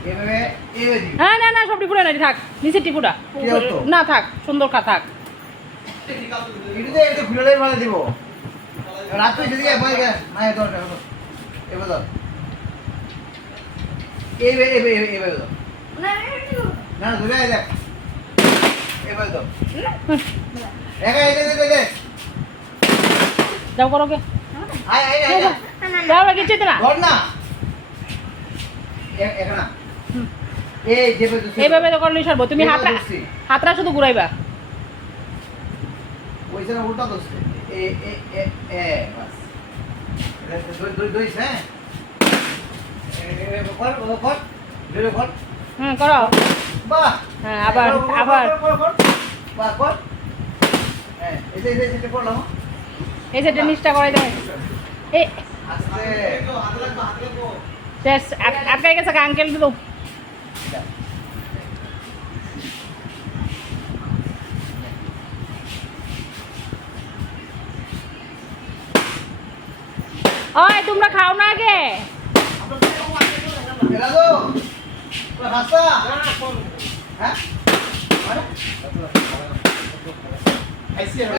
এভাবে এভাবে দিবি। হ্যাঁ না না সব টিপুটা নাই থাক নিচের টিপুটা কি হতো? না থাক সুন্দর খা থাক এটা খুলে ভালো দিব রাত করে দিকে ভাই মায়ের দরকার এবার দাও এবার দাও না ধরে আয় দেখ এবার দাও একা দে যাও করো কে আয় আয় আয় যাও না কিছু না ধর না এখানে এই যেভাবে এইভাবে তো করলেই সরব তুমি হাতটা শুধু ঘুরাইবা ওইখানে উল্টা দোস্ত এ এ এ এ বাস দুই হ্যাঁ কর কর ধরে কর করো বাহ হ্যাঁ আবার আবার বাহ কর হ্যাঁ এই করলাম এই যে টেনিসটা করাই দাও এই আস্তে হাত লাগবো শেষ আটকাই গেছে আঙ্কেল দিল ওই তোমরা খাও না আগে এরা তো হাসা হ্যাঁ